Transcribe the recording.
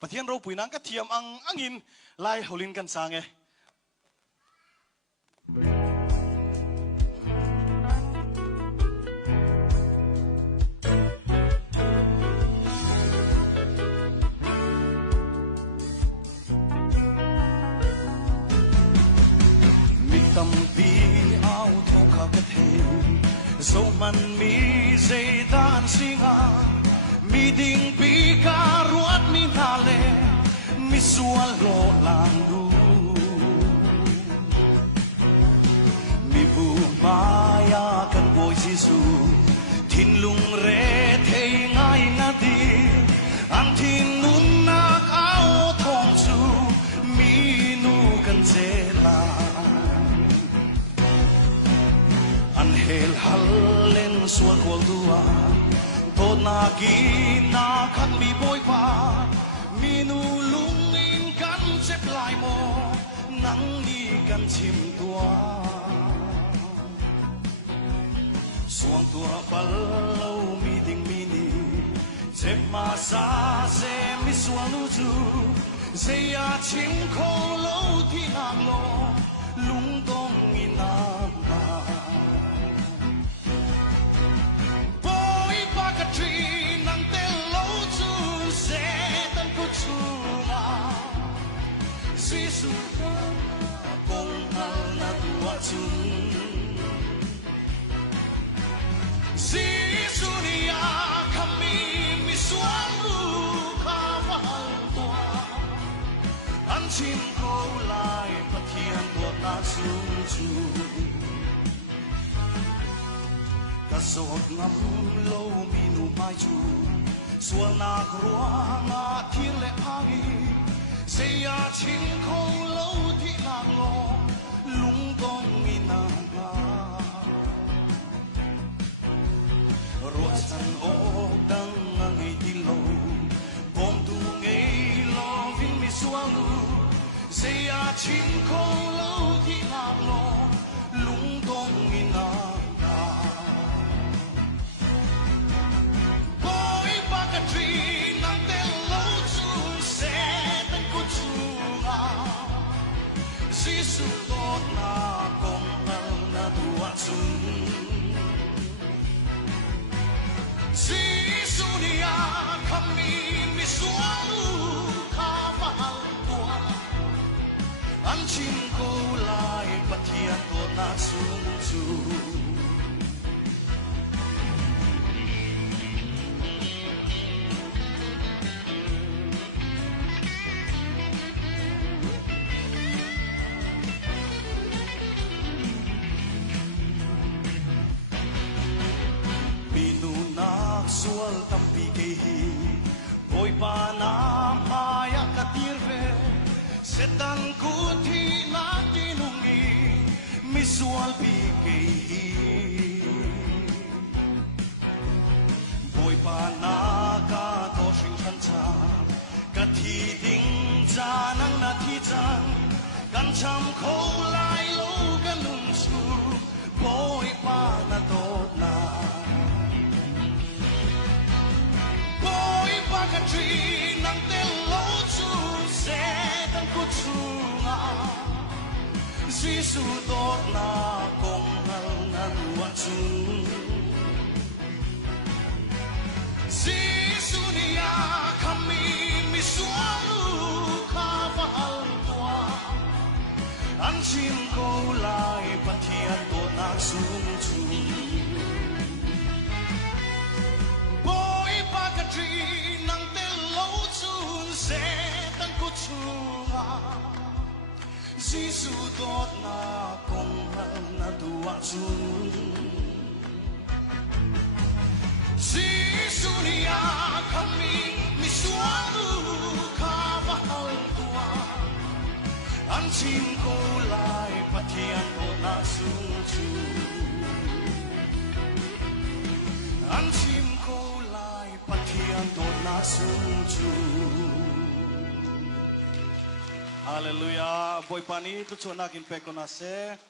Pathian ro puinang ka thiam ang angin lai holin kan sange tâm vi áo thong khắp đất hè dấu man mi dây tan singa mi ding pi ka ruat mi nale mi sual lo lang du mi bu maya kan boy sisu thin lung re thei ngai na di ang thin nun nak áo thong chu mi nu kan zela hel halen sual kwal dua to na ki na khat mi boy pa minu lung in kan chep lai mo nang ni kan chim tua suang tua pal lo mi ding mini chep ma sa se mi suang nu chu se ya chim kho lo thi nang lo lung dong in na Tree nang te lo chu se tan ku chunga si su kong hal na tua chung si su nia kami mi suang lu ka wal tua an chim ko lai pathian ko na chung chu kasot ngam lo minu mai chu sual na krua nga thir le angi se ya chin ko lo thi na lo lung dong ina nga ro san o dang ngai ti lo bom tu ngei lo vin mi sual lu se ya chin ko lo thi na lo lung dong ina su tot na kong hal na tua chung si su nia kami mi sualu ka mahal tua an chim ko lai pathian to na chung chung sual tampi kehi boy pa na maya katirve setan ku thi na tinungi mi sual pi kehi boy pa na ka to sing khan cha ka thi ding cha nang na thi chan kan cham kho lai lo kan lung su boy pa na to na ka tree nang te lo chu se tan ku chunga si su dot na kong hal na wa chung si su nia kami mi sualu ka wal tua an chim ko lai pathian to na sum chu boy pa ka tree se tan ku chunga Giêsu tot na kong hal na tua chung Giêsu nia kami mi sualu ka wal tua an chim ko lai pathian to na sung chu an chim ko lai pathian to na sung chu Hallelujah. Boy pani tu chona kin pekona se.